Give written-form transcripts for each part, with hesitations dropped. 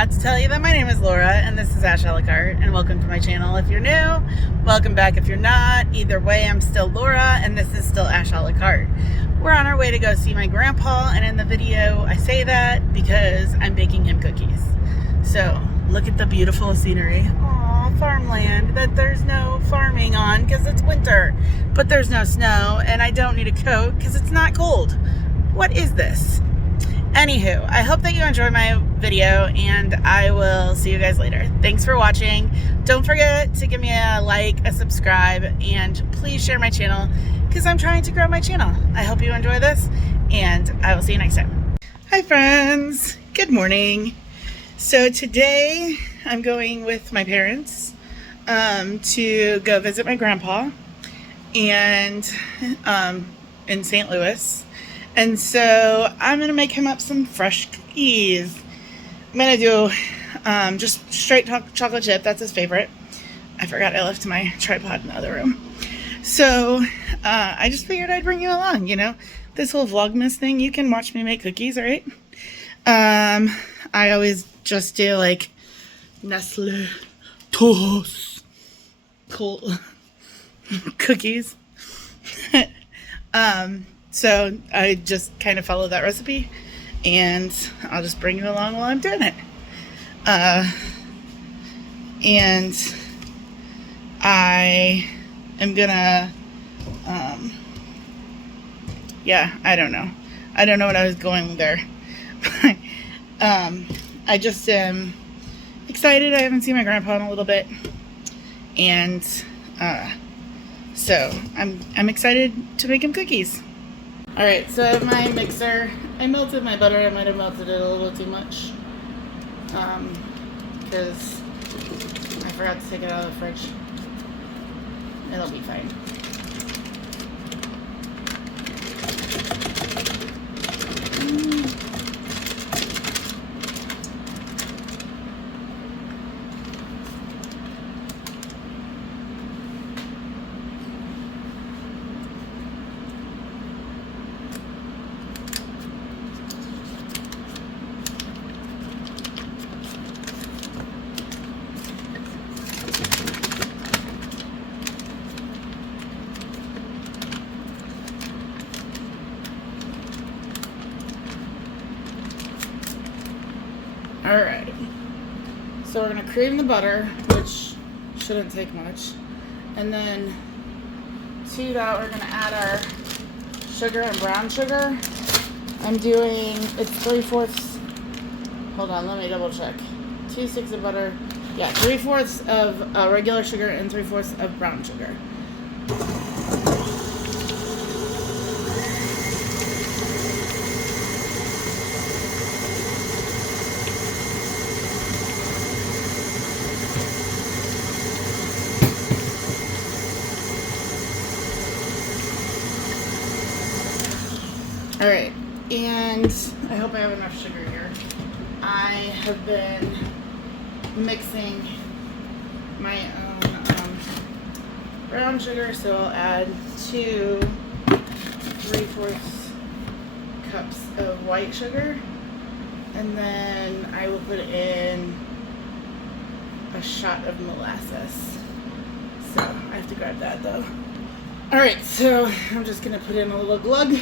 forgot to tell you that my name is Laura and this is Ashalacarte, and welcome to my channel if you're new. Welcome back if you're not. Either way, I'm still Laura and this is still Ashalacarte. We're on our way to go see my grandpa, and in the video I say that because I'm baking him cookies. So look at the beautiful scenery. Aw, farmland that there's no farming on because it's winter, but there's no snow and I don't need a coat because it's not cold. What is this? Anywho, I hope that you enjoy my video and I will see you guys later. Thanks for watching. Don't forget to give me a like, a subscribe, and please share my channel because I'm trying to grow my channel. I hope you enjoy this and I will see you next time. Hi friends, good morning. So today I'm going with my parents to go visit my grandpa and in St. Louis. And so I'm going to make him up some fresh cookies. I'm going to do just straight chocolate chip. That's his favorite. I forgot I left my tripod in the other room. So I just figured I'd bring you along, you know. This whole Vlogmas thing, you can watch me make cookies, all right? I always just do like Nestle Toast cold cookies. So I just kind of follow that recipe and I'll just bring you along while I'm doing it. And I am gonna, yeah, I don't know what I was going there. I just am excited. I haven't seen my grandpa in a little bit, and so I'm excited to make him cookies. All right, so I have my mixer. I melted my butter. I might have melted it a little too much because I forgot to take it out of the fridge. It'll be fine. Alright, so we're going to cream the butter, which shouldn't take much, and then to that we're going to add our sugar and brown sugar. I'm doing, it's 3/4, hold on, let me double check, 2 sticks of butter, yeah, 3/4 of regular sugar and 3/4 of brown sugar. Alright, and I hope I have enough sugar here. I have been mixing my own brown sugar, so I'll add 2 3/4 cups of white sugar, and then I will put in a shot of molasses. So I have to grab that though. Alright, so I'm just going to put in a little glug.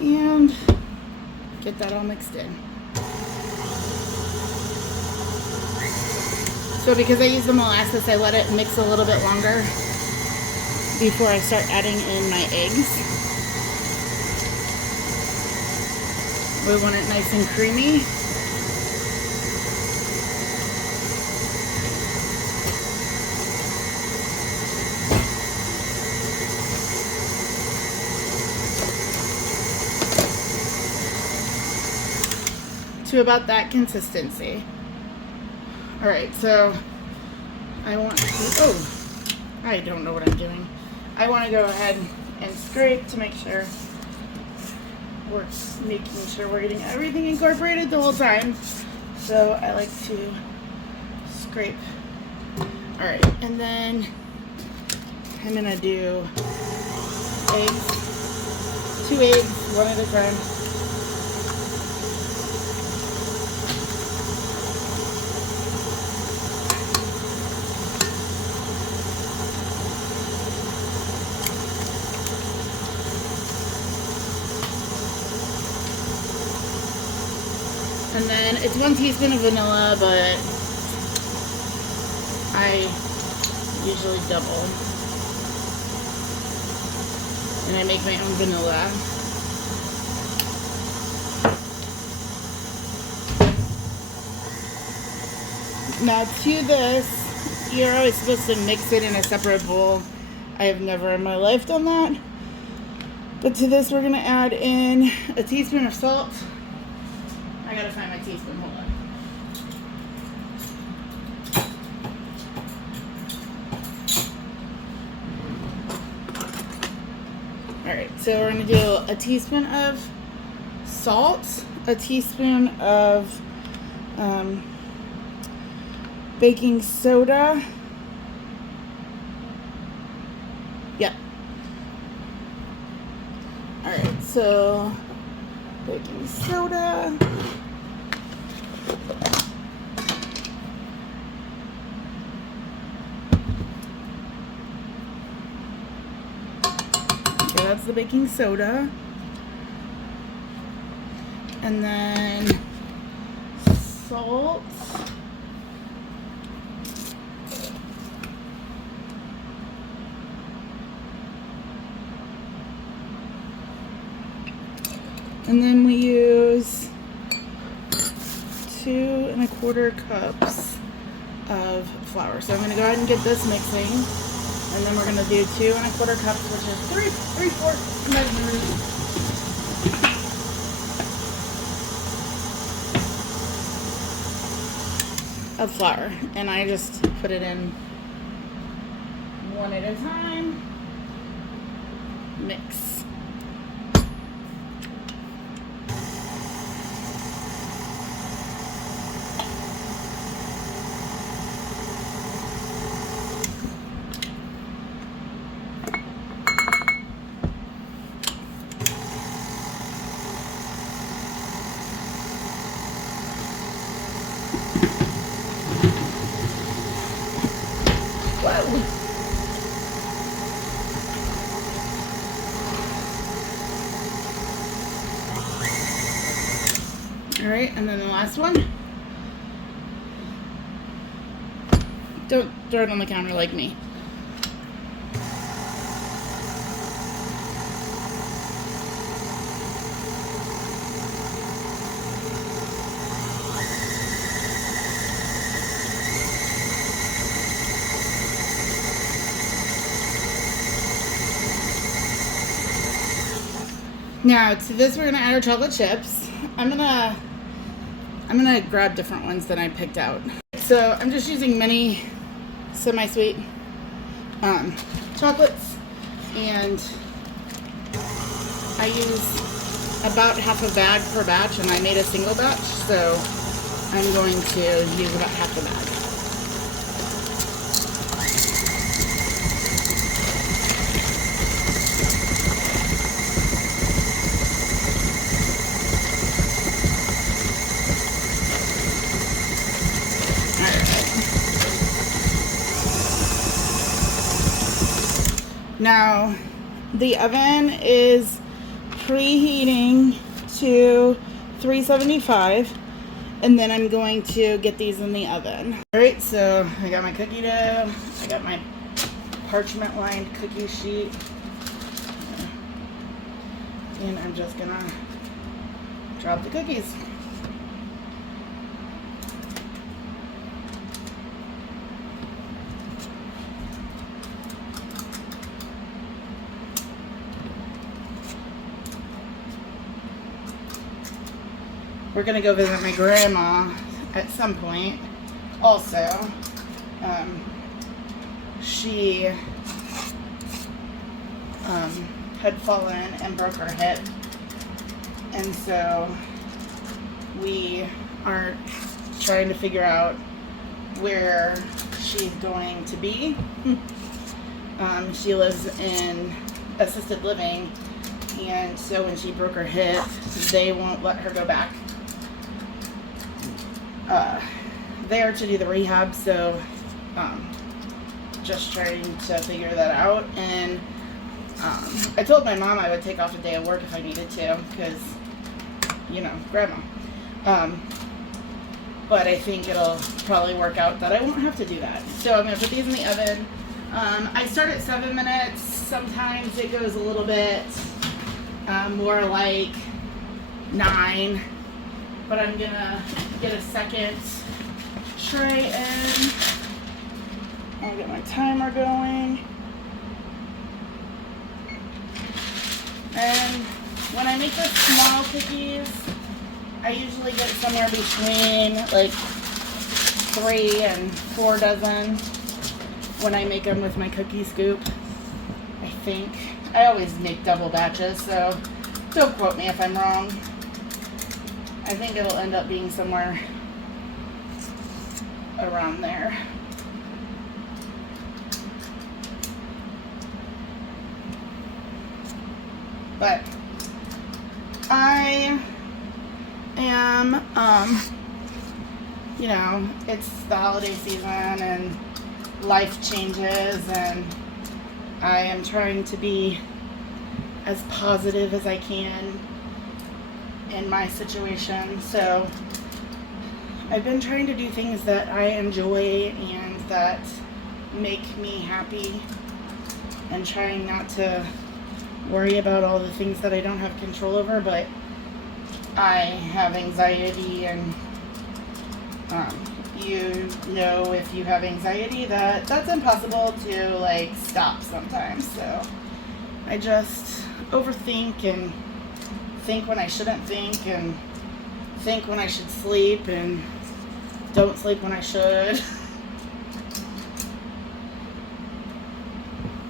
And get that all mixed in. So because I use the molasses, I let it mix a little bit longer before I start adding in my eggs. We want it nice and creamy. To about that consistency. Alright, so I want to, I don't know what I'm doing. I want to go ahead and scrape to make sure we're making sure we're getting everything incorporated the whole time. So I like to scrape. All right, and then I'm gonna do eggs, 2 eggs, one at a time. And then it's 1 teaspoon of vanilla, but I usually double. And I make my own vanilla. Now to this, you're always supposed to mix it in a separate bowl. I have never in my life done that. But to this, we're gonna add in a teaspoon of salt. I gotta find my teaspoon, hold on. Alright, so we're gonna do a teaspoon of salt, a teaspoon of baking soda. Yep. Alright, so baking soda. Okay, that's the baking soda. And then salt. And then we use 2 1/4 cups of flour. So I'm going to go ahead and get this mixing. And then we're going to do 2 1/4 cups, which is 3/4 measures of flour. And I just put it in one at a time. Mix. All right, and then the last one. Don't throw it on the counter like me. Now to this, we're gonna add our chocolate chips. I'm gonna grab different ones than I picked out. So I'm just using mini semi-sweet chocolates, and I use about half a bag per batch, and I made a single batch, so I'm going to use about half a bag. Now, the oven is preheating to 375, and then I'm going to get these in the oven. All right, so I got my cookie dough, I got my parchment lined cookie sheet, and I'm just gonna drop the cookies. We're gonna go visit my grandma at some point. Also, she had fallen and broke her hip, and so we are trying to figure out where she's going to be. She lives in assisted living, and so when she broke her hip, they won't let her go back there to do the rehab. So just trying to figure that out. And I told my mom I would take off a day of work if I needed to, because, you know, grandma. But I think it'll probably work out that I won't have to do that. So I'm going to put these in the oven. I start at 7 minutes. Sometimes it goes a little bit more like 9. But I'm going to get a second tray in. I'll get my timer going. And when I make the small cookies, I usually get somewhere between like 3 and 4 dozen when I make them with my cookie scoop. I think. I always make double batches, so don't quote me if I'm wrong. I think it'll end up being somewhere around there. But I am, you know, it's the holiday season and life changes, and I am trying to be as positive as I can in my situation. So I've been trying to do things that I enjoy and that make me happy, and trying not to worry about all the things that I don't have control over. But I have anxiety, and you know, if you have anxiety, that's impossible to like stop sometimes. So I just overthink and think when I shouldn't think, and think when I should sleep and don't sleep when I should.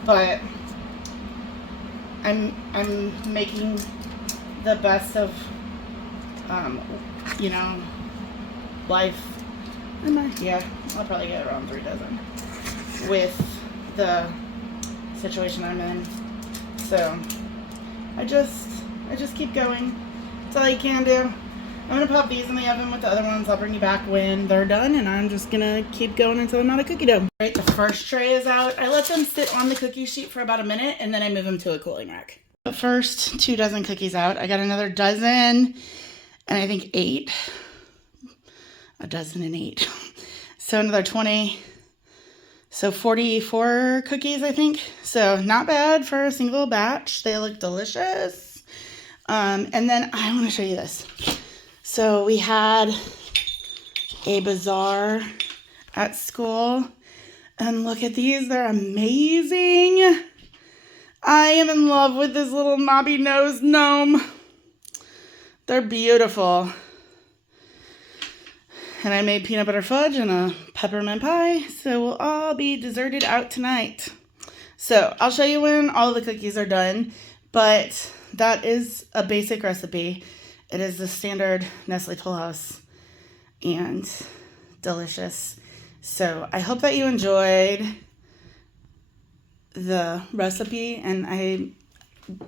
But I'm making the best of you know, life. Yeah, I'll probably get around 3 dozen with the situation I'm in. So I just keep going. That's all you can do. I'm gonna pop these in the oven with the other ones. I'll bring you back when they're done, and I'm just gonna keep going until I'm out of cookie dough. All right, the first tray is out. I let them sit on the cookie sheet for about a minute, and then I move them to a cooling rack. The first 2 dozen cookies out. I got another dozen, and I think 8. A dozen and 8. So another 20. So 44 cookies, I think. So not bad for a single batch. They look delicious. And then I want to show you this. So we had a bazaar at school, and look at these. They're amazing. I am in love with this little knobby nosed gnome. They're beautiful. And I made peanut butter fudge and a peppermint pie, so we'll all be desserted out tonight. So I'll show you when all the cookies are done, but that is a basic recipe. It is the standard Nestle Toll House, and delicious. So I hope that you enjoyed the recipe, and I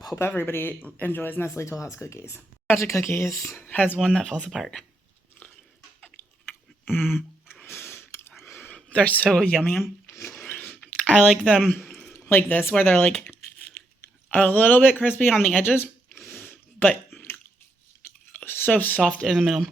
hope everybody enjoys Nestle Toll House cookies. Batch of cookies has one that falls apart. They're so yummy. I like them like this, where they're like a little bit crispy on the edges, but so soft in the middle.